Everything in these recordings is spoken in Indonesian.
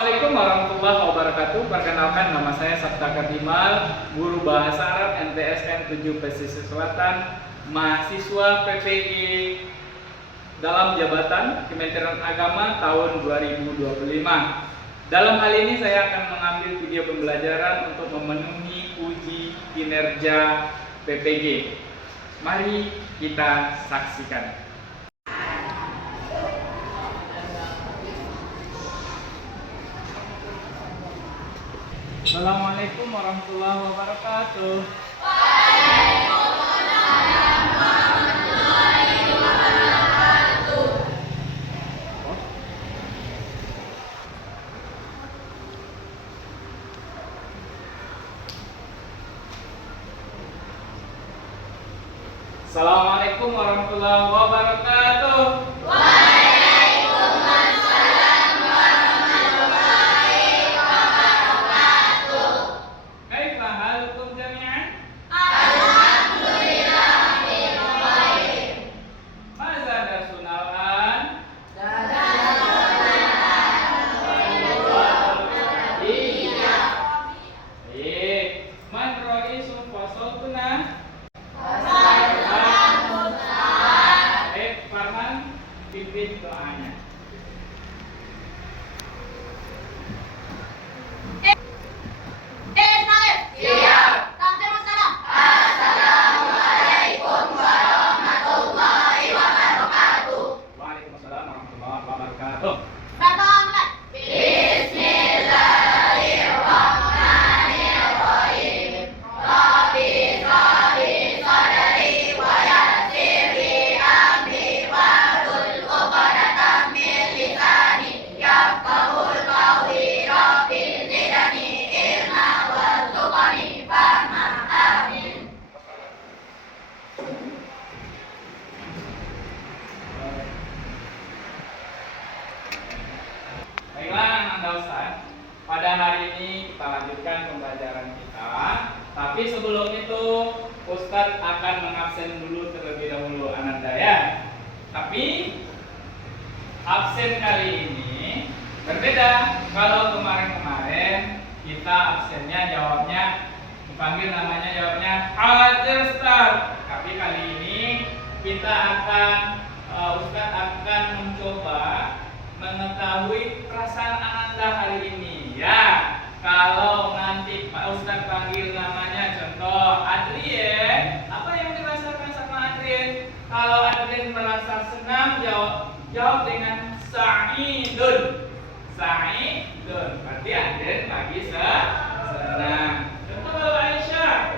Assalamualaikum warahmatullahi wabarakatuh. Perkenalkan, nama saya Sabta Katimal, guru bahasa Arab MTSN 7 Pesisir Selatan, mahasiswa PPG dalam jabatan Kementerian Agama tahun 2025. Dalam hal ini saya akan mengambil video pembelajaran untuk memenuhi uji kinerja PPG. Mari kita saksikan. Assalamualaikum warahmatullahi wabarakatuh. Waalaikumsalam warahmatullahi wabarakatuh. Assalamualaikum warahmatullahi wabarakatuh. Waalaikumsalam warahmatullahi wabarakatuh. Kaifa halukum jami'an? Alhamdulillah bil khair. Maza darsuna al-an? Iya. Baik. Man ra'isul fasaltuna? Farhan, pimpin doanya. Siap. Assalamualaikum warahmatullahi wabarakatuh. Waalaikumsalam warahmatullahi wabarakatuh. Bismillahirrahmanirrahim. Rabbi shrahli sadri wa yassir li amri wahlul 'uqdatam min lisani yafqahul qawli. Rabbi zidni ilma warzuqni fahma. Amin. Baiklah, Anda Ustaz. Pada hari ini kita lanjutkan pembelajaran kita. Tapi sebelum itu, Ustadz akan mengabsen dulu terlebih dahulu Ananda ya. Tapi absen kali ini berbeda. Kalau kemarin-kemarin kita absennya jawabnya dipanggil namanya jawabnya hadir Ustaz. Tapi kali ini kita akan Ustadz akan mencoba mengetahui perasaan Ananda hari ini ya. Kalau nanti Pak Ustadz panggil namanya contoh Adrien, apa yang dirasakan sama Adrien? Kalau Adrien merasa senang, jawab dengan Sa'idun. Sa'idun. Berarti Adrien lagi senang. Contoh kalau Aisyah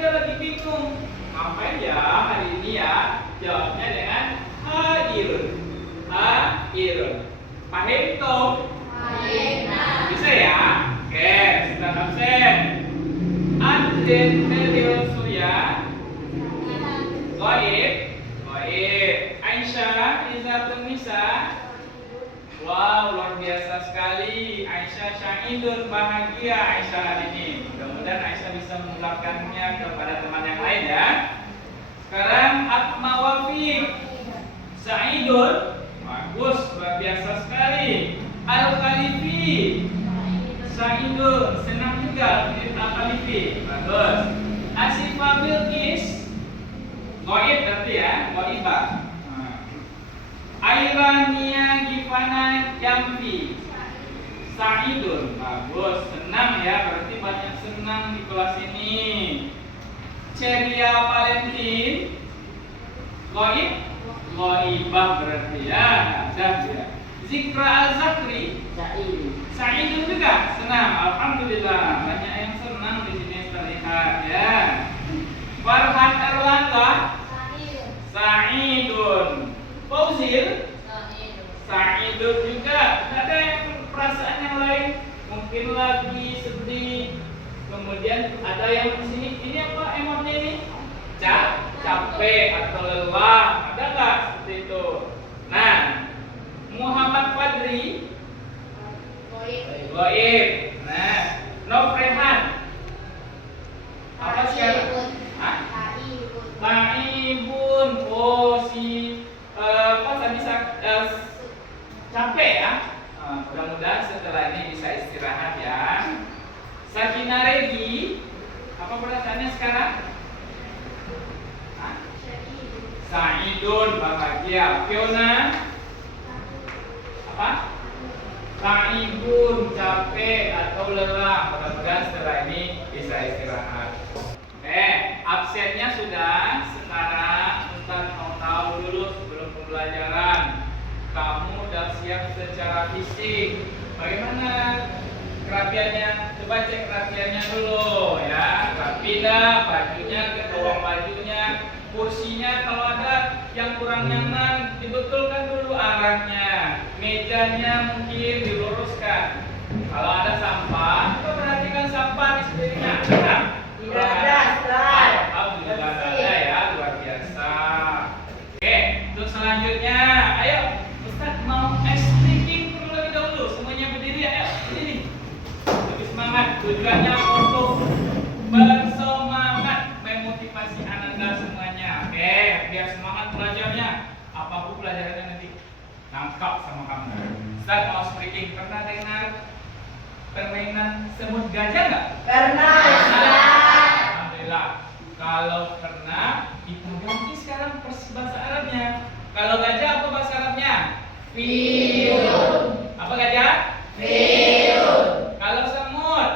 dia lagi bingung. Ngapain ya hari ini ya? Jawabnya dengan hadirun. Hadirun. Paham tuh? Bisa ya? Oke, sudah absen. Adrien Melil Surya Goib. Aisyah Izatun Nisa. Wow, luar biasa sekali. Aisyah Syahidun, bahagia Aisyah hari ini. Mudah-mudahan Aisyah bisa menularkannya kepada teman yang lain ya. Sekarang Atma Wafiq Sa'idun. Bagus, luar biasa sekali. Al-Khalifi Sa'idun, senang juga Al-Khalifi. Bagus. Asifah Bilqis Goib berarti ya, Goibah. Airania Gifana Jamfi Sa'idun. Bagus, senang ya, berarti banyak senang di kelas ini. Ceria Valentin Goib, Goibah berarti ya. Zikra Al-Zakri Sa'idun juga senang. Alhamdulillah, banyak yang senang di sini terlihat ya. Farhan Erlangga Sa'idun. Fauzil Sa'idun juga. Ada yang perasaan yang lain, mungkin lagi sedih. Kemudian ada yang di sini, ini apa emotnya ini? Capek atau lelah. Ada nggak seperti itu? Nah, Muhammad Fadri Goib. Nah, Nofrehan apa sih? Taibun. Oh, si apa tadi capek ya. Mudah-mudahan setelah ini bisa Sa'idun bahagia. Fiona apa? Ta'ibun capek atau lelah. Mudah-mudahan setelah ini bisa istirahat. Absennya sudah. Sekarang Ustaz mau tahu dulu sebelum pembelajaran, kamu udah siap secara fisik. Bagaimana kerapiannya? Coba cek kerapiannya dulu ya. Rapi dah bajunya, ketawang bajunya, kursinya kalau ada yang kurang nyaman dibetulkan dulu arahnya. Mejanya mungkin diluruskan. Kalau ada sampah, kita perhatikan sampah di sekelilingnya. Ada? Tidak ada, Ustaz. Alhamdulillah ada ya, luar biasa. Oke, untuk selanjutnya, ayo Ustaz mau ice breaking terlebih dahulu. Semuanya berdiri, ayo berdiri. Lebih semangat. Tujuannya untuk bersemangat, memotivasi Ananda semuanya. Oke, biar semangat belajarnya. Apapun pelajarannya nanti nangkap sama kamu. Ustaz mau speaking, pernah dengar permainan semut gajah nggak? Pernah, Ustaz. Alhamdulillah. Kalau pernah, kita ganti sekarang bahasa Arabnya. Kalau gajah apa bahasa Arabnya? Fiun. Apa gajah? Fiun. Kalau semut?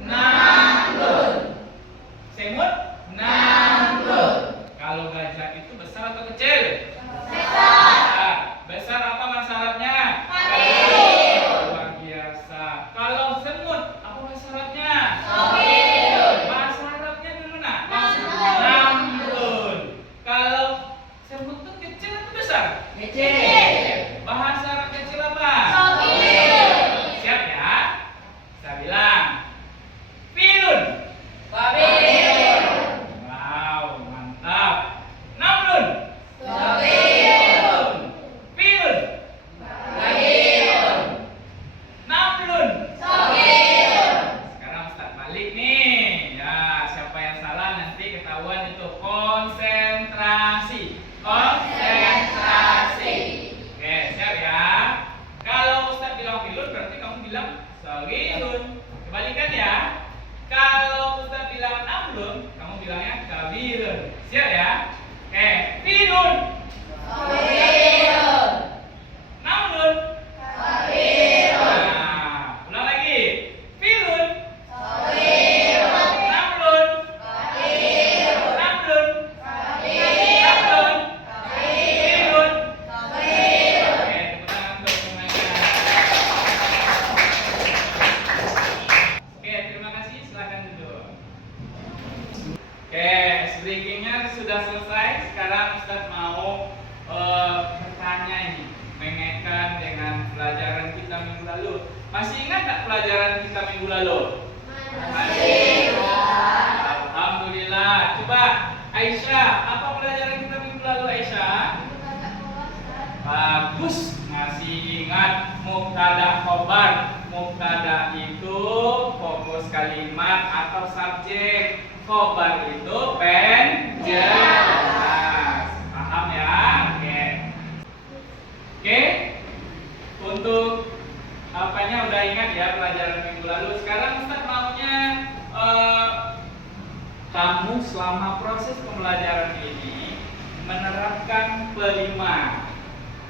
Namlun. Semut? Namlun. Kalau gajah itu besar atau kecil? Besar. Besar apa bahasa Arabnya? Luar biasa. Kalau semut apa bahasa Arabnya? Bahasa Arabnya dulu nak. Namlun. Kalau semut itu kecil atau besar? Kecil. Bahasa Arab kecil apa? Siap ya? Saya bilang Filun. Wow, mantap. Namlun. Filun. Namlun. Sekarang Ustaz balik nih. Ya, siapa yang salah nanti ketahuan itu. Konsentrasi. Konsentrasi. Oke, siap ya. Kalau Ustaz bilang filun berarti kamu bilang sawilun. Kebalikan ya. Kalau Ustaz bilang namlun, kamu bilangnya kabirun. Siap ya? Oke, filun. Namlun. Nah, ulang lagi. Filun. Namlun. Namlun. Namlun. Filun. Oke, tepuk tangan untuk semuanya. Oke, terima kasih. Silakan duduk. Oke, speakingnya sudah selesai. Sekarang Ustaz mau bertanya ini, mengaitkan dengan pelajaran kita minggu lalu. Masih ingat nggak pelajaran kita minggu lalu? Masih. Alhamdulillah. Coba Aisyah, apa pelajaran kita minggu lalu Aisyah? Bagus, masih ingat mubtada khobar. Mubtada itu fokus kalimat atau subjek. Khobar itu penjelas. Paham ya? Oke. Oke. Untuk apanya udah ingat ya pelajaran minggu lalu. Sekarang Ustaz maunya kamu selama proses pembelajaran ini menerapkan P5.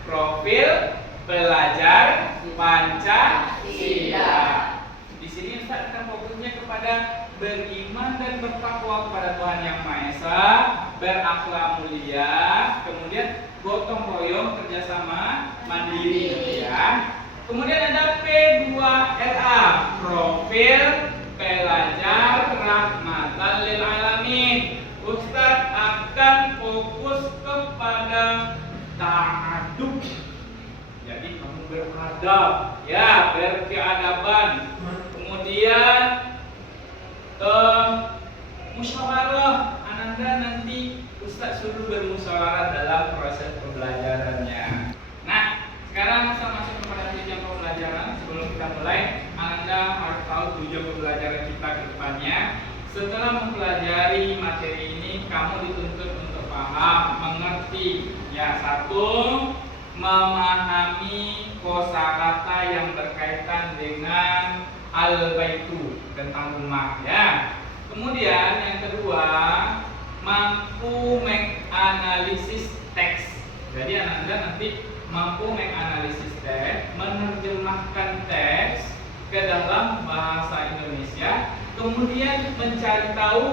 Profil belajar Pancasila. Di sini Ustaz akan fokusnya kepada beriman dan bertakwa kepada Tuhan Yang Maha Esa, berakhlak mulia, kemudian gotong royong, kerjasama, mandiri, ya. Kemudian ada P2RA, profil pelajar rahmatan lil alamin. Ustaz akan fokus kepada ta'adub. Jadi kamu beradab, ya, berkeadaban. Kemudian musyawarah. Ananda nanti Ustaz suruh bermusyawarah dalam proses pembelajarannya. Nah, sekarang kita masuk kepada tujuan pembelajaran. Sebelum kita mulai, Ananda harus tahu tujuan pembelajaran kita ke depannya. Setelah mempelajari materi ini, kamu dituntut untuk paham, mengerti. Ya, satu, memahami kosakata yang berkaitan dengan al-baitu, tentang rumah, ya. Kemudian yang kedua, mampu menganalisis teks. Jadi Anda nanti mampu menganalisis teks, menerjemahkan teks ke dalam bahasa Indonesia, kemudian mencari tahu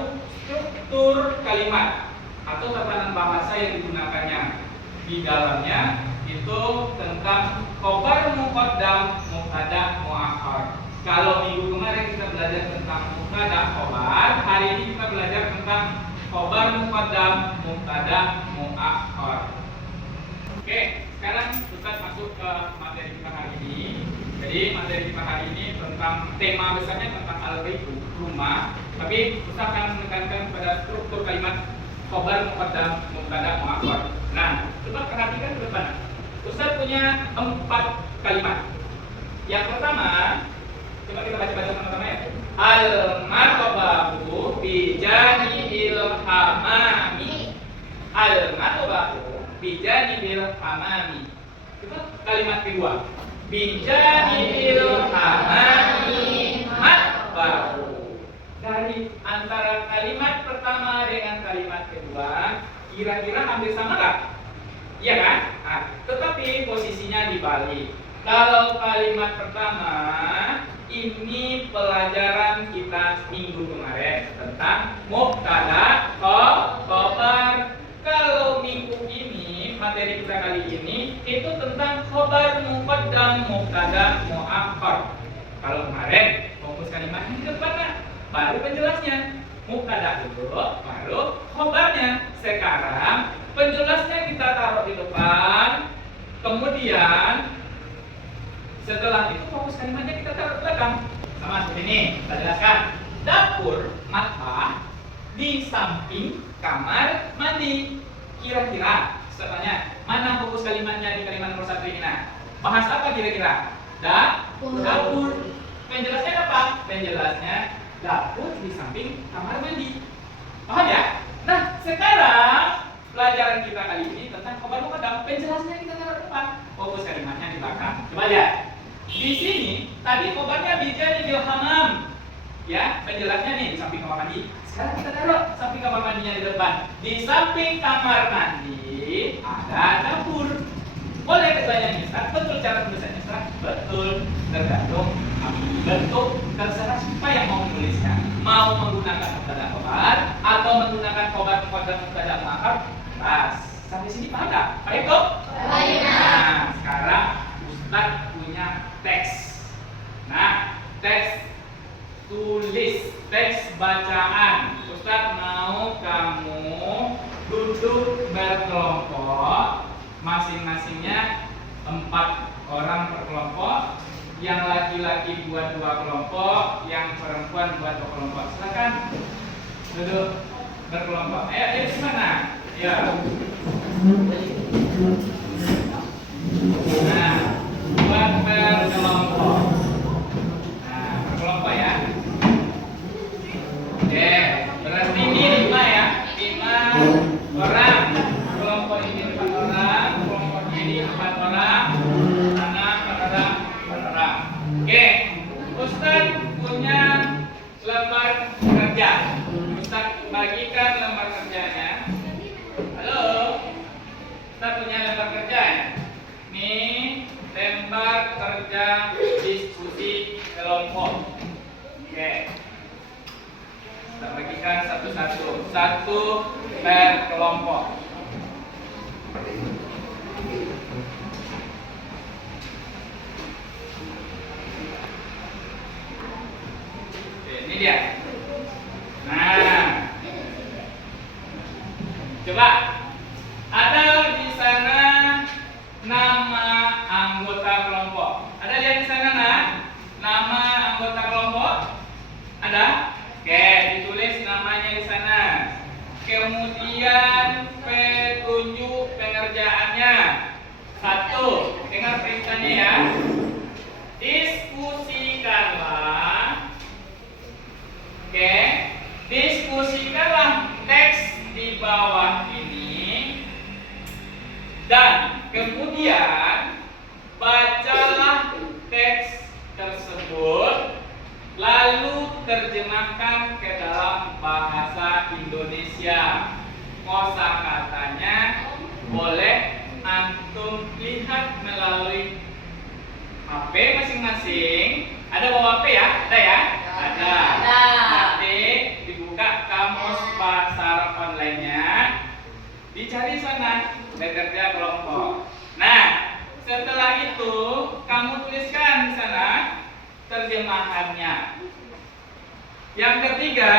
struktur kalimat atau tatanan bahasa yang digunakannya. Di dalamnya itu tentang khobar muqaddam, mubtada, muakhar. Kalau minggu kemarin kita belajar tentang mubtada, khobar, hari ini kita belajar tentang khobar muqaddam, mubtada, muakhar. Oke, sekarang Ustaz masuk ke materi kita hari ini. Jadi materi kita hari ini tentang tema besarnya tentang al-baitu, rumah. Tapi Ustaz akan menekankan pada struktur kalimat khobar muqaddam, mubtada, muakhar. Nah, coba perhatikan ke depan. Ustaz punya 4 kalimat. Yang pertama, coba kita baca-baca sama-sama ya. Al-martabatu bi janibil hamami. Al-martabatu bi janibil hamami. Coba kalimat kedua. Bi janibil hamami matbatu. Dari antara kalimat pertama dengan kalimat kedua, kira-kira hampir sama nggak? Iya kan? Nah, tetapi posisinya dibalik. Kalau kalimat pertama ini pelajaran kita minggu kemarin tentang mubtada, khobar. Kalau minggu ini materi kita kali ini itu tentang khobar muqaddam, mubtada, muakhar. Kalau kemarin fokus kalimatnya di depan, baru penjelasnya. Mubtada dulu, baru khobarnya. Sekarang penjelasnya kita taruh di depan, kemudian setelah itu fokus kalimatnya kita taruh di belakang. Sama seperti ini, kita jelaskan. Dapur matbah di samping kamar mandi. Kira-kira setelahnya mana fokus kalimatnya di kalimat nomor 1 ini? Nah, bahas apa kira-kira? Dapur. Penjelasnya apa? Penjelasnya dapur di samping kamar mandi. Paham ya? Nah, sekarang pelajaran kita kali ini tentang khobar muqaddam. Penjelasannya kita taruh depan, fokus kalimatnya di belakang. Coba lihat. Di sini tadi khobarnya bijani bil hamam. Ya, penjelasnya nih di samping kamar mandi. Sekarang kita taruh samping kamar mandinya di depan. Di samping kamar mandi ada dapur. Boleh ketanya nih, betul cara tulisannya, betul. Tergantung bentuk, terserah siapa yang mau menulisnya. Mau menggunakan mubtada khobar atau menggunakan khobar muqaddam, mubtada, muakhar. Bas, sampai sini paham nggak? Baik kok? Baik. Nah, sekarang Ustaz punya teks. Nah, teks tulis, teks bacaan. Ustaz mau kamu duduk berkelompok, masing-masingnya 4 orang per kelompok. Yang laki-laki buat 2 kelompok, yang perempuan buat 2 kelompok. Silakan duduk berkelompok. Ayo, jadi gimana? Ya. Nah, buat berkelompok. Nah, berkelompok ya. Oke, berarti ini 5 ya. 5 orang. Kelompok ini 4 orang, kelompok ini 4 orang. Sana 4 orang. Oke, Ustaz punya lembar kerja. Ustaz bagikan lembar kerjanya. Halo, Ustaz punya lembar kerja ya? Nih, lembar kerja diskusi kelompok. Oke, kita bagikan satu-satu, 1 per kelompok. Ini dia. Nah, coba ada di sana nama anggota kelompok. Ada lihat di sana nah? Nama anggota kelompok? Ada? Oke, ditulis namanya di sana. Kemudian petunjuk pengerjaannya. 1, dengar perintahnya ya. Diskusikanlah. Oke, diskusikanlah teks di bawah ini dan kemudian bacalah teks tersebut lalu terjemahkan ke dalam bahasa Indonesia. kosakatanya boleh antum lihat melalui HP masing-masing. Ada bawa HP ya? Ada ya? Ada. Nanti dibuka kamus bahasa Arab online-nya, dicari sana bekerja kelompok. Nah, setelah itu kamu tuliskan di sana terjemahannya. Yang ketiga,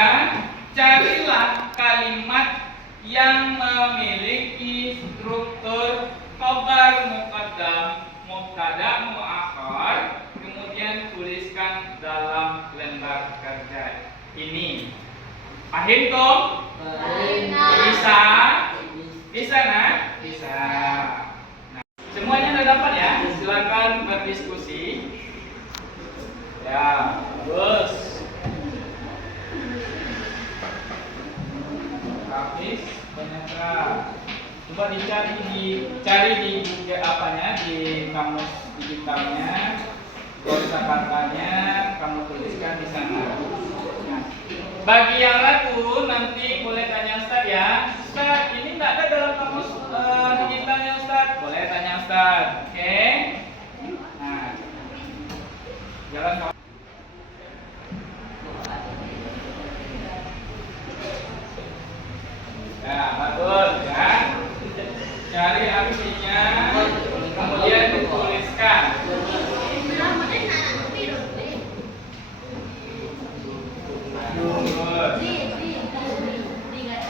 carilah kalimat yang memiliki struktur khabar muqaddam, mubtada, muakhar, kemudian tuliskan dalam lembar kerja ini. Paham toh? Bisa? Bisa nah? Bisa. Nah, semuanya sudah dapat ya? Silakan berdiskusi. Ya, bagus. Habis banyak. Coba cari di apanya, di kamus digitalnya, kosakatanya kamu tuliskan di sana. Nah, bagi yang ragu nanti boleh tanya Ustaz ya. Ustaz, ini tidak ada dalam kamus digitalnya Ustaz. Boleh tanya Ustaz. Oke? Nah, jalan. Ya, bagus ya. Cari artinya, kemudian dituliskan.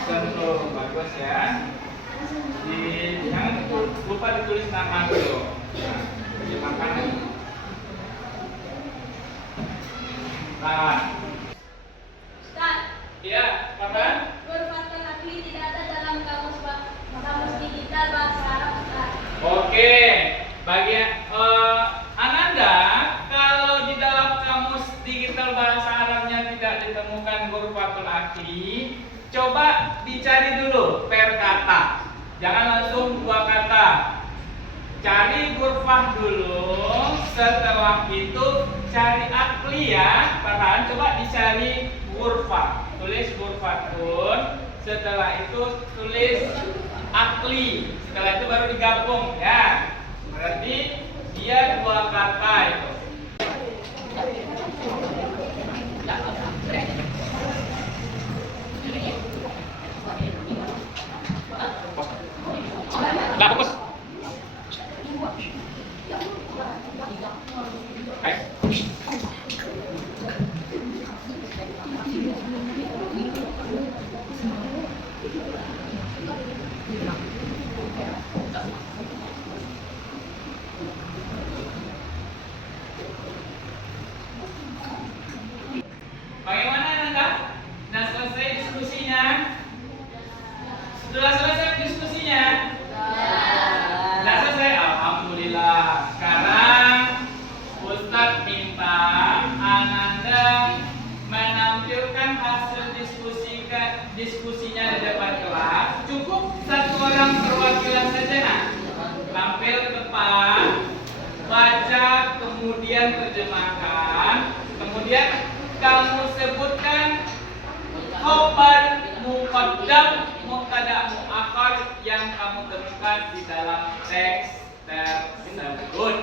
Sentuh, bagus ya. Jangan lupa ditulis nama dulu. Terjemahkan. Nah. Ustaz. Iya, apa? Gurfatul akli tidak ada dalam kamus digital bahasa Arab, Ustaz. Oke, bagian Ananda, kalau di dalam kamus digital bahasa Arabnya tidak ditemukan gurfatul akli, coba dicari dulu per kata. Jangan langsung dua kata. Cari gurfah dulu, setelah itu cari akli ya. Perhatian, coba dicari gurfah. Tulis gurfatun, setelah itu tulis akli, setelah itu baru digabung ya. Berarti dia dua kata itu. Nah, fokus. Bagaimana Nanda? Sudah selesai diskusinya? Sudah selesai diskusinya? Sudah selesai? Alhamdulillah. Sekarang Ustadz minta Ananda menampilkan hasil diskusinya di depan kelas. Cukup satu orang perwakilan saja nah. Tampil ke depan, baca, kemudian terjemahkan, kemudian kamu sebutkan khabar muqaddam, mubtada, muakhar yang kamu temukan di dalam teks tersebut.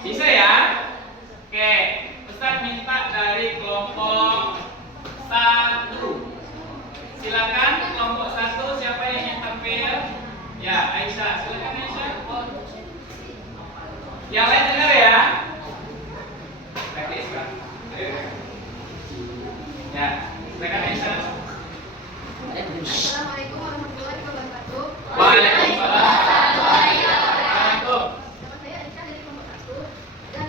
Bisa ya? Oke, Ustaz minta dari kelompok 1. Silakan kelompok 1, siapa yang ingin tampil? Ya, Aisyah, silakan Aisyah. Yang lain dengar ya? Praktis kan? Ya, silakan Aisyah. Assalamualaikum warahmatullahi wabarakatuh. Waalaikumsalam warahmatullahi wabarakatuh. Nama saya Aisyah dari kelompok 1. Dan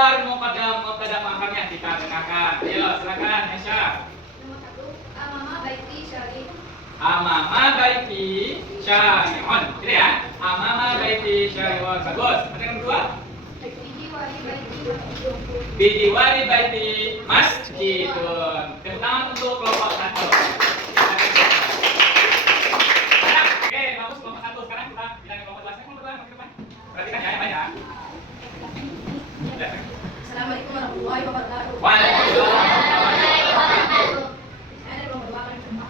Khobar mubtada ma'rifahnya kita dengarkan. Ayo silakan Aisyah. Nomor 1, amama baiti syari. Amama baiti syari'un. Gitu ya. Amama baiti syari'un. Bagus. Ada yang kedua? Bijiwari baiti Masjidun. Tepuk tangan untuk kelompok 1. Oke, bagus kelompok 1. Sekarang kita bilang kelompok 2. Kelompok 2 ke depan. Perhatikan ya, banyak. Assalamualaikum warahmatullahi wabarakatuh. Waalaikumsalam. Ada nomor 2 kan coba.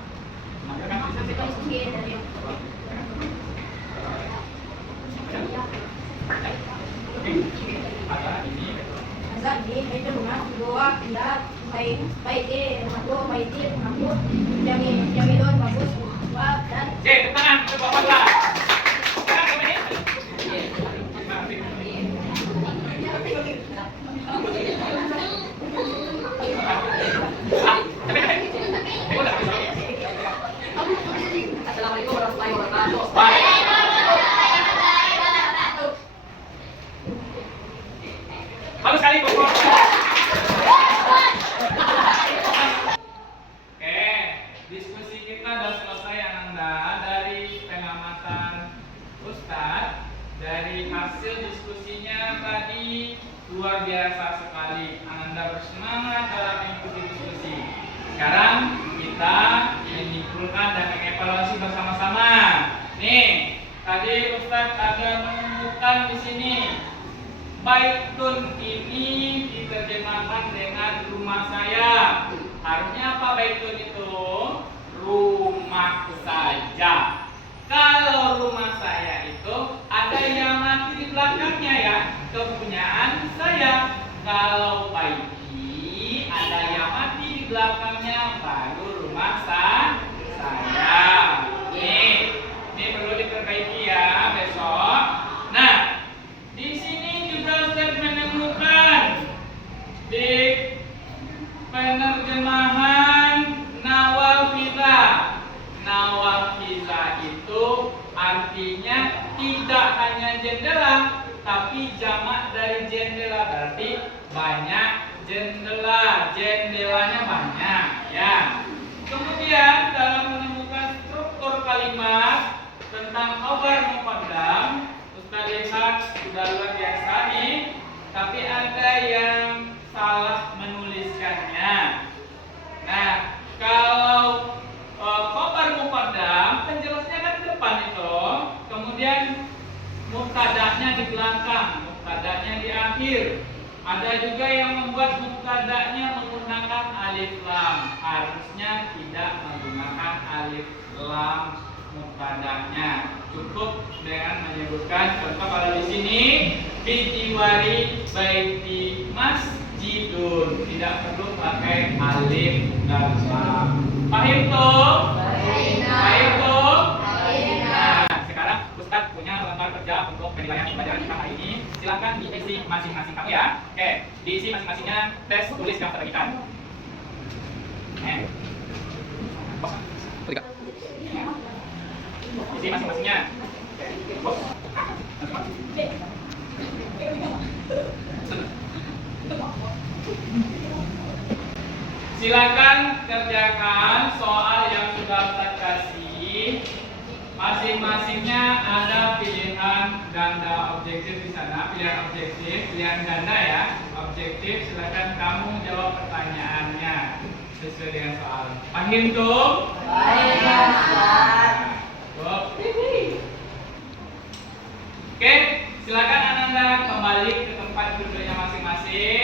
Azadi itu rumah dua tidak baik aku jamilun bagus dan Tepuk tangan untuk kelompok 2. Sekarang ke sini. Assalamualaikum warahmatullahi wabarakatuh. Bagus sekali Bogor. Oke, diskusi kita sudah selesai Ananda. Dari pengamatan Ustadz, dari hasil diskusinya tadi luar biasa sekali. Ananda bersemangat dalam mengikuti diskusi. Sekarang kita menyimpulkan dan mengevaluasi bersama-sama. Nih, tadi Ustadz ada menemukan di sini. Baitun ini diterjemahkan dengan rumah saya. Harusnya apa baitun itu? Rumah saja. Kalau rumah saya itu ada yang mati di belakangnya ya, kepunyaan saya. Kalau baiti ada yang mati di belakangnya, baru rumah saya. Ini perlu diperbaiki ya besok. Nah, di sini juga Ustaz menemukan di penerjemahan nawafiza. Nawafiza itu artinya tidak hanya jendela, tapi jamak dari jendela, berarti banyak jendela. Jendelanya banyak ya. Kemudian dalam menemukan struktur kalimat tentang khobar muqaddam, Ustaz lihat sudah luar biasa nih, tapi ada yang salah menuliskannya. Nah, kalau khobar muqaddam penjelasnya kan di depan itu, kemudian mubtada'nya di belakang, mubtada'nya di akhir. Ada juga yang membuat mubtada'nya menggunakan alif lam. Harusnya tidak menggunakan alif lam mubtada'nya. Cukup dengan menyebutkan contoh kalau di sini bijiwari baiti masjidun, tidak perlu pakai alif dan lam. Paham tuh? Paham tuh? Nah, sekarang Ustaz punya lembar kerja untuk penilaian pembelajaran kita hari ini. Silakan diisi masing-masing kamu ya. Oke, diisi masing-masingnya tes tulis yang terbagikan. Isi masing-masingnya. Silakan kerjakan soal yang sudah Ustaz kasih. Masing-masingnya ada pilihan ganda objektif di sana, pilihan objektif, pilihan ganda ya. Objektif, silakan kamu jawab pertanyaannya sesuai dengan soal. Paham tuh? Oke, silakan Ananda kembali ke tempat duduknya masing-masing.